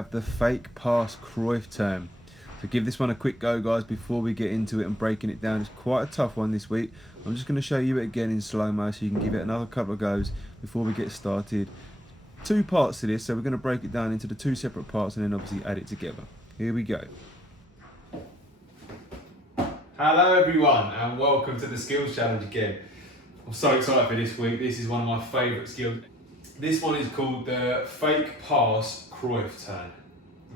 have the fake pass Cruyff turn. So give this one a quick go, guys, before we get into it and breaking it down. It's quite a tough one this week. I'm just going to show you it again in slow-mo so you can give it another couple of goes before we get started. Two parts to this, so we're going to break it down into the two separate parts and then obviously add it together. Here we go. Hello everyone and welcome to the skills challenge again. I'm so excited for this week. This is one of my favourite skills. This one is called the fake pass Cruyff turn.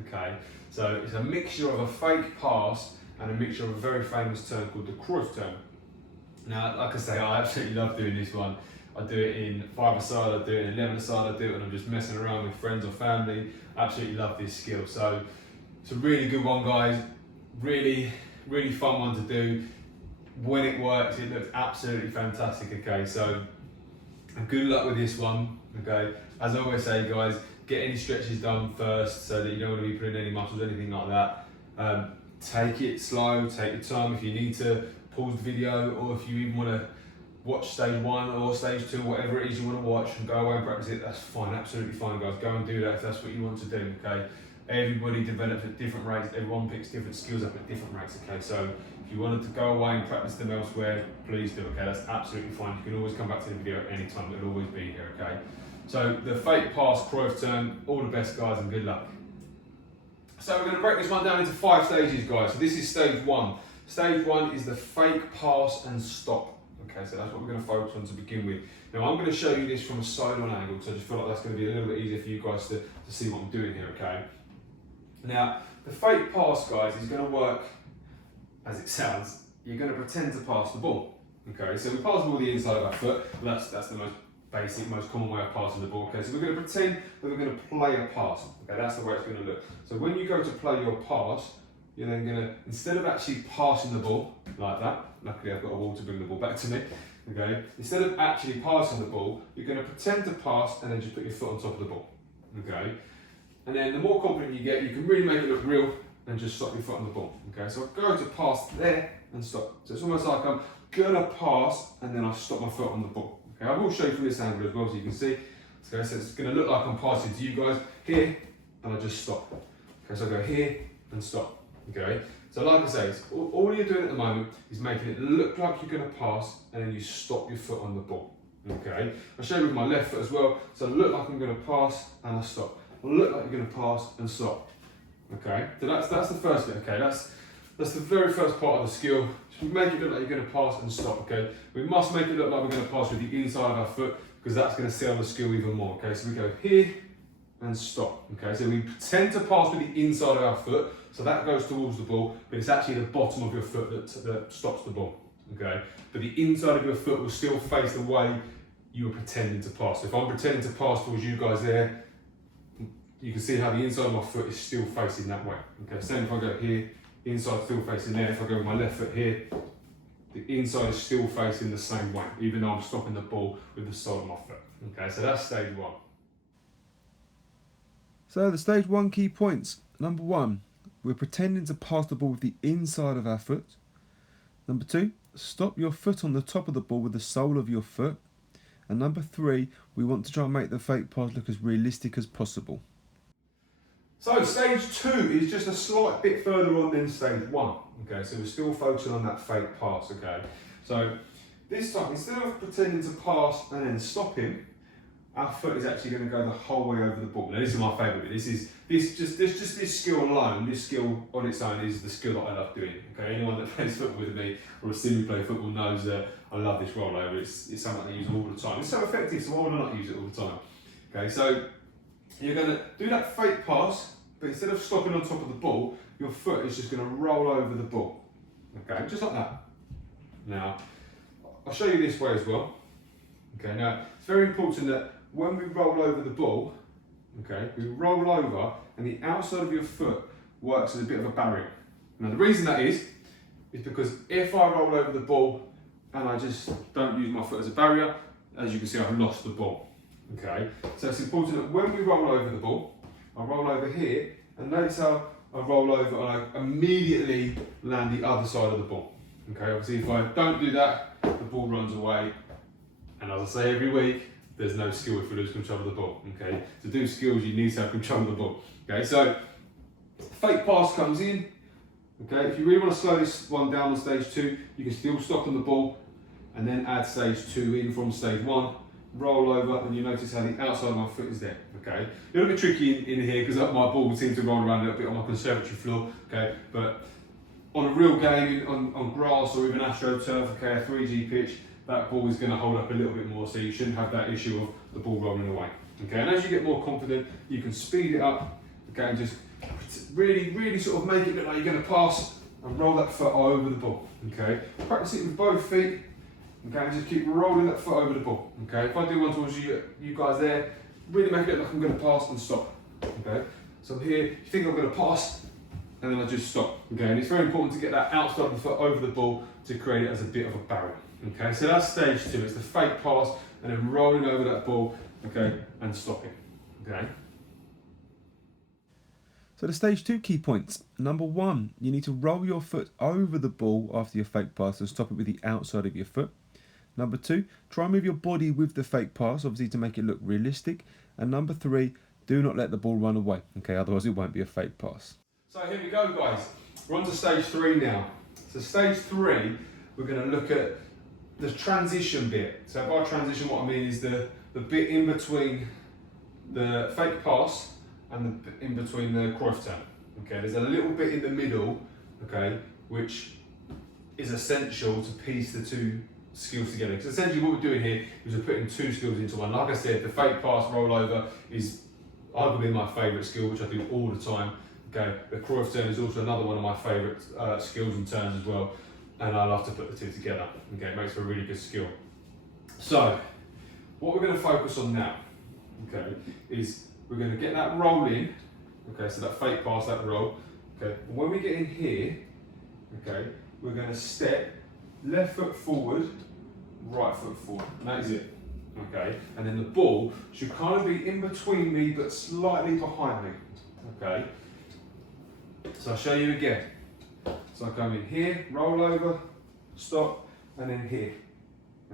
Okay, so it's a mixture of a fake pass and a mixture of a very famous turn called the Cruyff turn. Now, like I say, I absolutely love doing this one. I do it in 5-a-side, I do it in 11-a-side, I do it when I'm just messing around with friends or family. Absolutely love this skill. So it's a really good one, guys. Really fun one to do. When it works, it looks absolutely fantastic. Okay, so good luck with this one. Okay, as I always say, guys, get any stretches done first so that you don't want to be putting any muscles, anything like that. Take it slow, take your time. If you need to pause the video, or if you even want to watch stage 1 or stage 2, whatever it is you want to watch, and go away and practice it, that's fine, absolutely fine, guys. Go and do that if that's what you want to do. Okay, everybody develops at different rates, everyone picks different skills up at different rates. Okay, so if you wanted to go away and practice them elsewhere, please do. Okay, that's absolutely fine. You can always come back to the video at any time, it'll always be here. Okay, so the fake pass Cruyff turn, all the best, guys, and good luck. So we're going to break this one down into 5 stages, guys. So this is stage 1. Stage 1 is the fake pass and stop. Okay, so that's what we're going to focus on to begin with. Now I'm going to show you this from a side-on angle, so I just feel like that's going to be a little bit easier for you guys to see what I'm doing here. Okay. Now the fake pass, guys, is going to work as it sounds. You're going to pretend to pass the ball. Okay, so we pass the ball the inside of our foot. That's the most basic, most common way of passing the ball. Okay, so we're going to pretend that we're going to play a pass. Okay, that's the way it's going to look. So when you go to play your pass, you're then going to, instead of actually passing the ball like that, luckily I've got a wall to bring the ball back to me. Okay, instead of actually passing the ball, you're going to pretend to pass and then just put your foot on top of the ball. Okay, and then the more confident you get, you can really make it look real and just stop your foot on the ball. Okay, so I go to pass there and stop. So it's almost like I'm going to pass and then I stop my foot on the ball. Okay, I will show you from this angle as well so you can see. Okay, so it's going to look like I'm passing to you guys here and I just stop. Okay, so I go here and stop. Okay, so like I say, all you're doing at the moment is making it look like you're going to pass and then you stop your foot on the ball. Okay, I'll show you with my left foot as well. So I look like I'm going to pass and I stop. I look like you're going to pass and stop. Okay, so that's the first bit. Okay, that's the very first part of the skill. Just make it look like you're going to pass and stop. Okay, we must make it look like we're going to pass with the inside of our foot because that's going to sell the skill even more. Okay, so we go here and stop. Okay, so we pretend to pass with the inside of our foot, so that goes towards the ball, but it's actually the bottom of your foot that stops the ball. Okay, but the inside of your foot will still face the way you were pretending to pass. So if I'm pretending to pass towards you guys there, you can see how the inside of my foot is still facing that way. Okay, same if I go here, the inside still facing there. If I go with my left foot here, the inside is still facing the same way, even though I'm stopping the ball with the sole of my foot. Okay, so that's stage 1. So the stage 1 key points. Number 1, we're pretending to pass the ball with the inside of our foot. Number 2, stop your foot on the top of the ball with the sole of your foot. And number 3, we want to try and make the fake pass look as realistic as possible. So stage 2 is just a slight bit further on than stage 1. Okay, so we're still focusing on that fake pass. Okay, so this time, instead of pretending to pass and then stop him, our foot is actually going to go the whole way over the ball. Now this is my favourite bit. This skill alone, this skill on its own is the skill that I love doing. Okay, anyone that plays football with me or has seen me play football knows that I love this rollover. It's something I use all the time. It's so effective, so why would I not use it all the time? Okay, so you're going to do that fake pass, but instead of stopping on top of the ball, your foot is just going to roll over the ball. Okay, just like that. Now, I'll show you this way as well. Okay, now it's very important that when we roll over the ball, okay, we roll over and the outside of your foot works as a bit of a barrier. Now the reason that is because if I roll over the ball and I just don't use my foot as a barrier, as you can see, I've lost the ball. Okay, so it's important that when we roll over the ball, I roll over here and notice how I roll over and I immediately land the other side of the ball. Okay, obviously if I don't do that, the ball runs away. And as I say every week, there's no skill if we lose control of the ball. Okay, to do skills, you need to have control of the ball. Okay, so fake pass comes in. Okay, if you really want to slow this one down on stage 2, you can still stop on the ball and then add stage 2 in from stage 1. Roll over, and you notice how the outside of my foot is there. Okay, a little bit tricky in here because my ball seems to roll around a little bit on my conservatory floor. Okay, but on a real game, on grass or even AstroTurf, okay, a 3G pitch, that ball is going to hold up a little bit more, so you shouldn't have that issue of the ball rolling away. Okay, and as you get more confident, you can speed it up. Okay, and just really sort of make it look like you're going to pass and roll that foot over the ball. Okay, practice it with both feet. Okay, and just keep rolling that foot over the ball. Okay, if I do one towards you guys there, really make it look like I'm going to pass and stop. Okay, so I'm here, you think I'm going to pass, and then I just stop. Okay, and it's very important to get that outside of the foot over the ball to create it as a bit of a barrier. Okay, so that's stage 2. It's the fake pass and then rolling over that ball. Okay, and stopping. Okay. So the stage 2 key points. Number 1, you need to roll your foot over the ball after your fake pass and stop it with the outside of your foot. Number 2, try and move your body with the fake pass, obviously to make it look realistic. And number 3, do not let the ball run away, okay, otherwise it won't be a fake pass. So here we go, guys. We're on to stage 3 now. So stage 3, we're going to look at the transition bit. So by transition, what I mean is the bit in between the fake pass and the in between the Cruyff turn. Okay, there's a little bit in the middle, okay, which is essential to piece the two skills together. Because essentially what we're doing here is we're putting 2 skills into one. Like I said, the fake pass rollover is arguably my favourite skill, which I do all the time. Okay, the Cruyff turn is also another one of my favourite skills and turns as well, and I love to put the 2 together. Okay, it makes for a really good skill. So, what we're going to focus on now, okay, is we're going to get that roll in. Okay, so that fake pass, that roll. Okay, when we get in here, okay, we're going to step left foot forward, right foot forward, and that is it. Okay, and then the ball should kind of be in between me but slightly behind me. Okay, so I'll show you again. So I come in here, roll over, stop, and then here.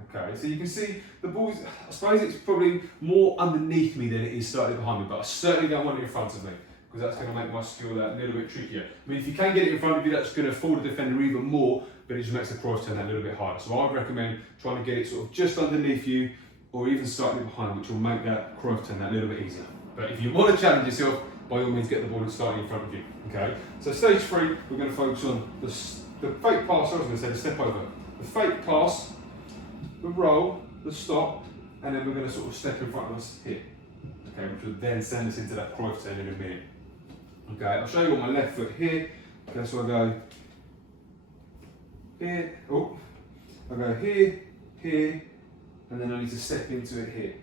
Okay, so you can see the ball's, I suppose it's probably more underneath me than it is slightly behind me, but I certainly don't want it in front of me, because that's going to make my skill that little bit trickier. I mean, if you can get it in front of you, that's going to fool the defender even more, but it just makes the cross turn that little bit harder. So I recommend trying to get it sort of just underneath you, or even slightly behind, which will make that cross turn that little bit easier. But if you want to challenge yourself, by all means get the ball slightly in front of you. Okay, so stage 3, we're going to focus on the fake pass, I was going to say the step over. The fake pass, the roll, the stop, and then we're going to sort of step in front of us here. Okay, which will then send us into that Cruyff turn in a minute. Okay, I'll show you on my left foot here. Okay, so I go here, oh, I go here, here, and then I need to step into it here.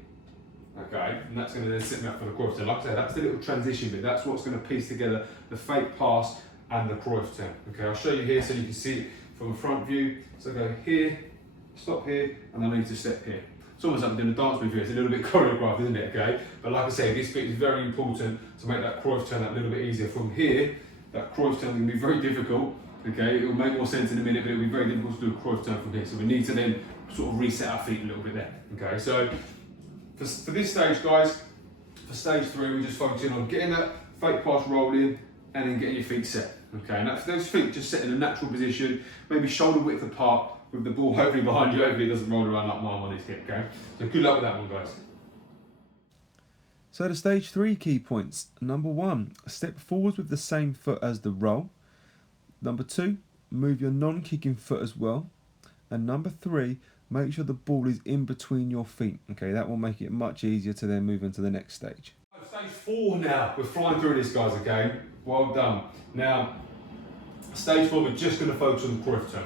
Okay, and that's going to then set me up for the Cruyff turn. Like I said, that's the little transition bit. That's what's going to piece together the fake pass and the Cruyff turn. Okay, I'll show you here so you can see it from a front view. So I go here, stop here, and then I need to step here. It's almost like I'm doing a dance move here. It's a little bit choreographed, isn't it? Okay, but like I say, this bit is very important to make that Cruyff turn that little bit easier. From here, that Cruyff turn is going to be very difficult. Okay, it will make more sense in a minute, but it will be very difficult to do a Cruyff turn from here. So we need to then sort of reset our feet a little bit there. Okay, so for this stage, guys, for stage 3, we're just focusing on getting that fake pass rolled in and then getting your feet set. Okay, and that's those feet just set in a natural position, maybe shoulder width apart, with the ball hopefully behind you, hopefully it doesn't roll around like mine on his hip, okay? So good luck with that one, guys. So the stage 3 key points. Number 1, step forwards with the same foot as the roll. Number 2, move your non-kicking foot as well. And number 3, make sure the ball is in between your feet. Okay, that will make it much easier to then move into the next stage. Stage 4 now. We're flying through this, guys, again. Well done. Now, stage 4, we're just going to focus on the Cruyff turn.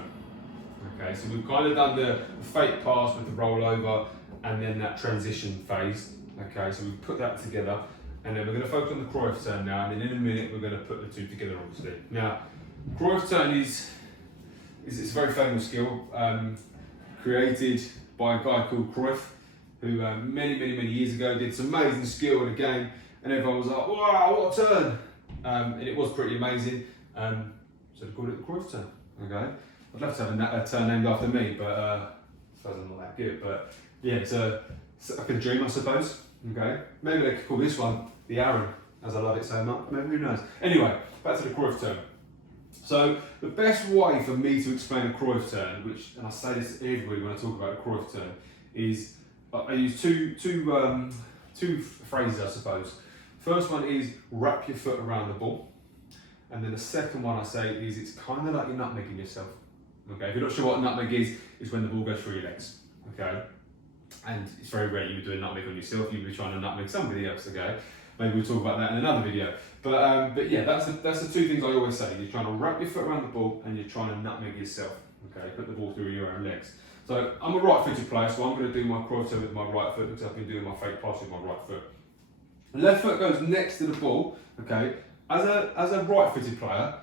Okay, so we've kind of done the fake pass with the rollover and then that transition phase. Okay, so we've put that together, and then we're going to focus on the Cruyff turn now, and then in a minute we're going to put the 2 together, obviously. Now, Cruyff turn is a very famous skill, created by a guy called Cruyff, who many years ago did some amazing skill in the game, and everyone was like, wow, what a turn! And it was pretty amazing, so they called it the Cruyff turn. Okay, I'd love to have a turn named after me, but I suppose I'm not that good. But yeah, it's like a dream, I suppose. Okay, maybe they could call this one the Aaron. as I love it so much. Maybe, who knows? Anyway, back to the Cruyff turn. So the best way for me to explain a Cruyff turn, which, and I say this to everybody when I talk about a Cruyff turn, is I use two phrases, I suppose. First one is wrap your foot around the ball. And then the second one I say is it's kind of like you're nutmegging yourself. Okay, if you're not sure what nutmeg is, it's when the ball goes through your legs. Okay, and it's very rare you would do a nutmeg on yourself. You'd be trying to nutmeg somebody else. Okay, maybe we'll talk about that in another video. But yeah, that's the two things I always say. You're trying to wrap your foot around the ball, and you're trying to nutmeg yourself. Okay, put the ball through your own legs. So I'm a right-footed player, so I'm going to do my Cruyff turn with my right foot because I've been doing my fake pass with my right foot. The left foot goes next to the ball. Okay, as a right-footed player,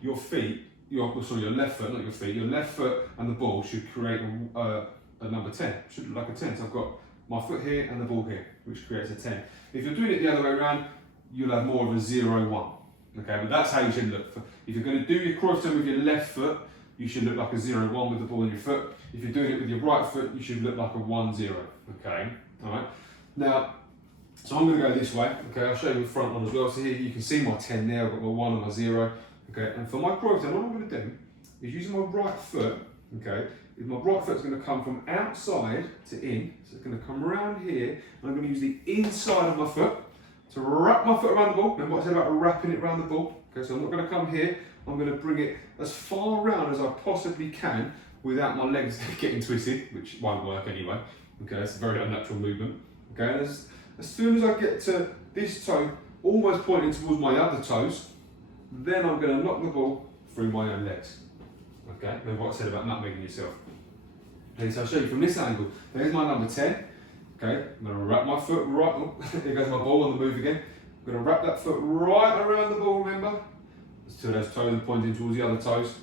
your left foot, not your feet, your left foot and the ball should create a number 10. Should look like a 10. So I've got my foot here and the ball here, which creates a 10. If you're doing it the other way around, you'll have more of a 0-1. Okay, but that's how you should look. If you're going to do your Cruyff turn with your left foot, you should look like a 0-1 with the ball in your foot. If you're doing it with your right foot, you should look like a 1-0. Okay, all right. Now, so I'm going to go this way. Okay, I'll show you the front one as well. So here you can see my 10 there. I've got my 1 and my 0. Okay, and for my Cruyff turn, what I'm going to do is using my right foot. Okay, is my right foot's going to come from outside to in. So it's going to come around here, and I'm going to use the inside of my foot to wrap my foot around the ball. Remember what I said about wrapping it around the ball? Okay, so I'm not going to come here. I'm going to bring it as far around as I possibly can without my legs getting twisted, which won't work anyway. Okay, it's a very unnatural movement. Okay, and as soon as I get to this toe, almost pointing towards my other toes, then I'm going to knock the ball through my own legs. Okay, remember what I said about nutmegging yourself. Okay, so I'll show you from this angle. There's my number 10. Okay, I'm going to wrap my foot right, there goes my ball on the move again. I'm going to wrap that foot right around the ball, remember? To those toes and pointing towards the other toes.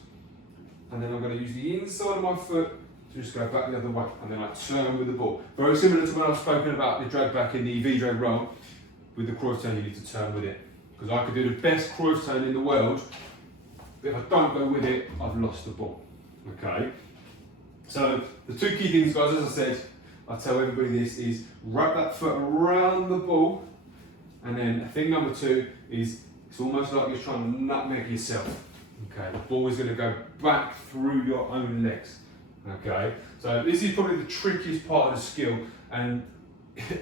And then I'm going to use the inside of my foot to just go back the other way. And then I turn with the ball. Very similar to when I've spoken about the drag back in the V-drag roll. With the Cruyff turn, you need to turn with it. Because I could do the best Cruyff turn in the world, but if I don't go with it, I've lost the ball. Okay? So the two key things, guys, as I said, I tell everybody this, is wrap that foot around the ball. And then thing number 2 is it's almost like you're trying to nutmeg yourself. Okay, the ball is going to go back through your own legs. Okay, so this is probably the trickiest part of the skill, and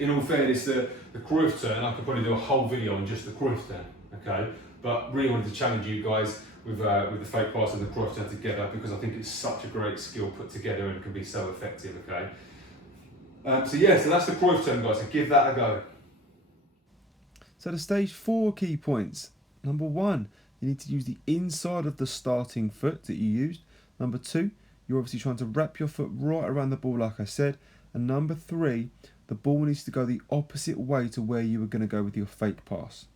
in all fairness, the Cruyff turn, I could probably do a whole video on just the Cruyff turn. Okay, but really wanted to challenge you guys with the fake pass and the Cruyff turn together because I think it's such a great skill put together and can be so effective. Okay, so that's the Cruyff turn, guys. So give that a go. So the stage 4 key points. Number 1, you need to use the inside of the starting foot that you used. Number 2, you're obviously trying to wrap your foot right around the ball like I said. And number 3, the ball needs to go the opposite way to where you were going to go with your fake pass.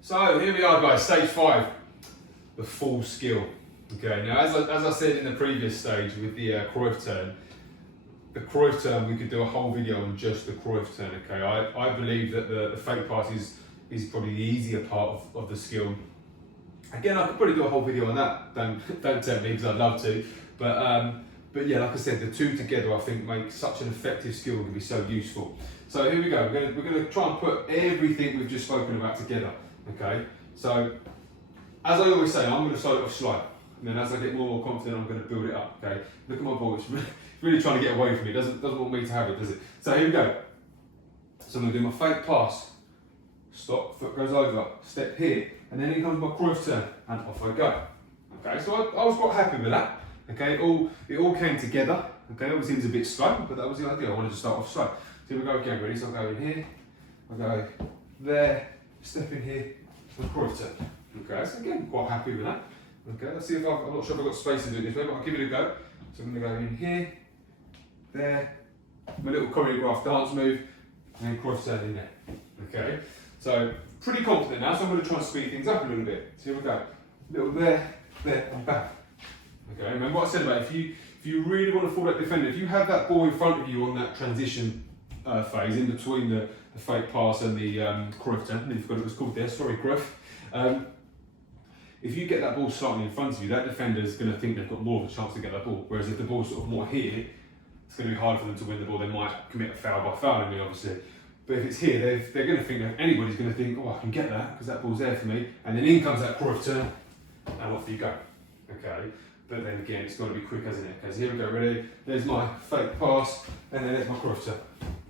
So here we are, guys, stage 5, the full skill. Okay, now as I said in the previous stage with the Cruyff turn, we could do a whole video on just the Cruyff turn. Okay, I believe that the fake pass is probably the easier part of the skill. Again, I could probably do a whole video on that. Don't tempt me because I'd love to. But yeah, like I said, the two together I think make such an effective skill and can be so useful. So here we go. We're going to try and put everything we've just spoken about together. Okay. So as I always say, I'm going to start it off slow, and then as I get more confident, I'm going to build it up. Okay. Look at my ball. It's really trying to get away from me. It doesn't want me to have it, does it? So here we go. So I'm going to do my fake pass. Stop, foot goes over, step here, and then in comes my Cruyff turn, and off I go. Okay, so I was quite happy with that. Okay, it all came together. Okay, obviously it was a bit slow, but that was the idea. I wanted to start off slow. So here we go again, ready? So I'll go in here, I'll go there, step in here, and Cruyff turn. Okay, so again, quite happy with that. Okay, let's see if I'm not sure if I've got space to do it this way, but I'll give it a go. So I'm going to go in here, there, my little choreographed dance move, and then Cruyff turn in there. Okay. So, pretty confident now, so I'm going to try and speed things up a little bit. So here we go. Little there, and back. Okay, remember what I said about if you really want to fall that defender, if you have that ball in front of you on that transition phase, in between the fake pass and the Cruyff turn, I forgot it was called there, sorry Cruyff. If you get that ball slightly in front of you, that defender is going to think they've got more of a chance to get that ball. Whereas if the ball's sort of more here, it's going to be hard for them to win the ball. They might commit a foul by fouling me, obviously. But if it's here, they're going to think that anybody's going to think, oh, I can get that because that ball's there for me. And then in comes that Cruyff turn, and off you go. Okay. But then again, it's got to be quick, hasn't it? Okay, so here we go, ready? There's my fake pass, and then there's my Cruyff turn.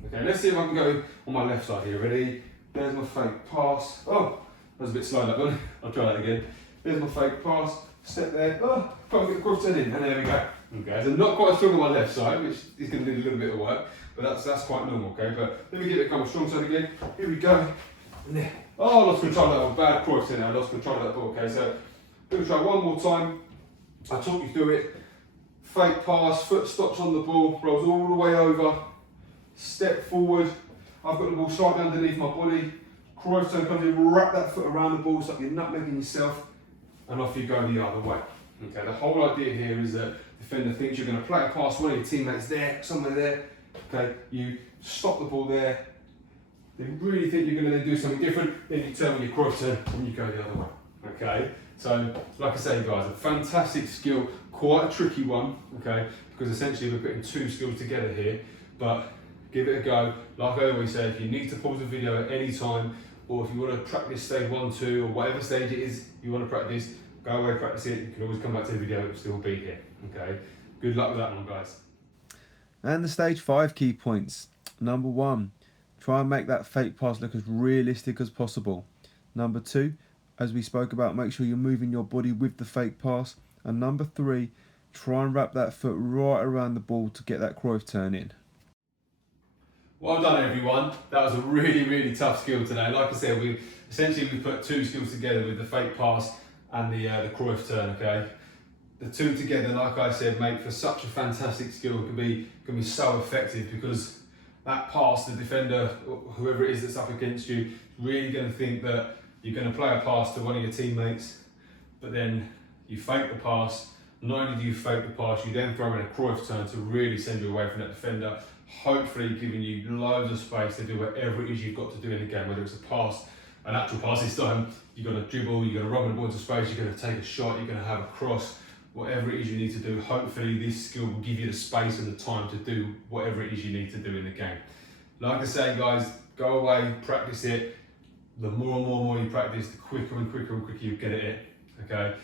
Okay, let's see if I can go on my left side here, ready? There's my fake pass. Oh, that was a bit slow, that one. I'll try that again. There's my fake pass, step there, oh, try to get the Cruyff turn in, and there we go. Okay, so not quite strong on my left side, which is going to need a little bit of work, but that's quite normal, okay? But let me give it a couple of strong side again. Here we go. And there. Oh, I lost control of that one. Bad Cruyff turn now, I lost control of that ball, okay? So, let me try one more time. I'll talk you through it. Fake pass, foot stops on the ball, rolls all the way over, step forward. I've got the ball slightly underneath my body. Cruyff turn comes in, wrap that foot around the ball, so you're nutmegging yourself, and off you go the other way. Okay, the whole idea here is that the defender thinks you're going to play a pass one of your teammates there, somewhere there. Okay, you stop the ball there. They really think you're going to then do something different, then you turn with your Cruyff turn and you go the other way. Okay, so like I say, guys, a fantastic skill, quite a tricky one. Okay, because essentially we're putting two skills together here, but give it a go. Like I always say, if you need to pause the video at any time, or if you want to practice stage 1, 2, or whatever stage it is you want to practice, go away, practice it. You can always come back to the video, it'll still be here. Okay, good luck with that one, guys. And the stage 5 key points. Number 1, try and make that fake pass look as realistic as possible. Number 2, as we spoke about, make sure you're moving your body with the fake pass. And number 3, try and wrap that foot right around the ball to get that Cruyff turn in. Well done, everyone. That was a really, really tough skill today. Like I said, we put two skills together with the fake pass and the Cruyff turn. Okay, the two together, like I said, make for such a fantastic skill. It can be so effective because that pass, the defender, whoever it is that's up against you, is really going to think that you're going to play a pass to one of your teammates, but then you fake the pass. Not only do you fake the pass, you then throw in a Cruyff turn to really send you away from that defender, hopefully giving you loads of space to do whatever it is you've got to do in the game, whether it's a pass, an actual pass this time, you've got to dribble, you've got to rub the ball into space, you're going to take a shot, you're going to have a cross, whatever it is you need to do. Hopefully this skill will give you the space and the time to do whatever it is you need to do in the game. Like I say, guys, go away, practice it. The more and more you practice, the quicker and quicker you get at it. Okay,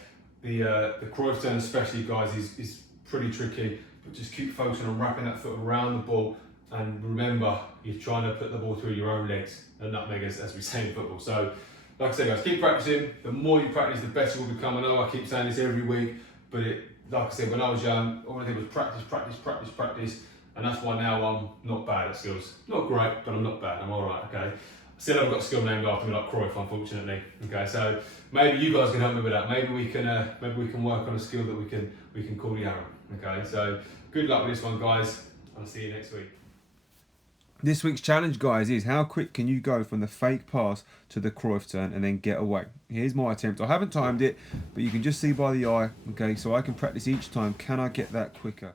the Cruyff turn especially, guys, is pretty tricky, but just keep focusing on wrapping that foot around the ball, and remember, you're trying to put the ball through your own legs, and nutmeg, as we say in football. So, like I say, guys, keep practicing. The more you practice, the better we'll become. I know I keep saying this every week, but like I said, when I was young, all I did was practice, and that's why now I'm not bad at skills. Not great, but I'm not bad. I'm all right. Okay. Still haven't got a skill named after me like Cruyff, unfortunately. Okay, so maybe you guys can help me with that. Maybe we can work on a skill that we can call the arrow. Okay, so good luck with this one, guys. I'll see you next week. This week's challenge, guys, is how quick can you go from the fake pass to the Cruyff turn and then get away. Here's my attempt. I haven't timed it, but you can just see by the eye. Okay, so I can practice each time. Can I get that quicker?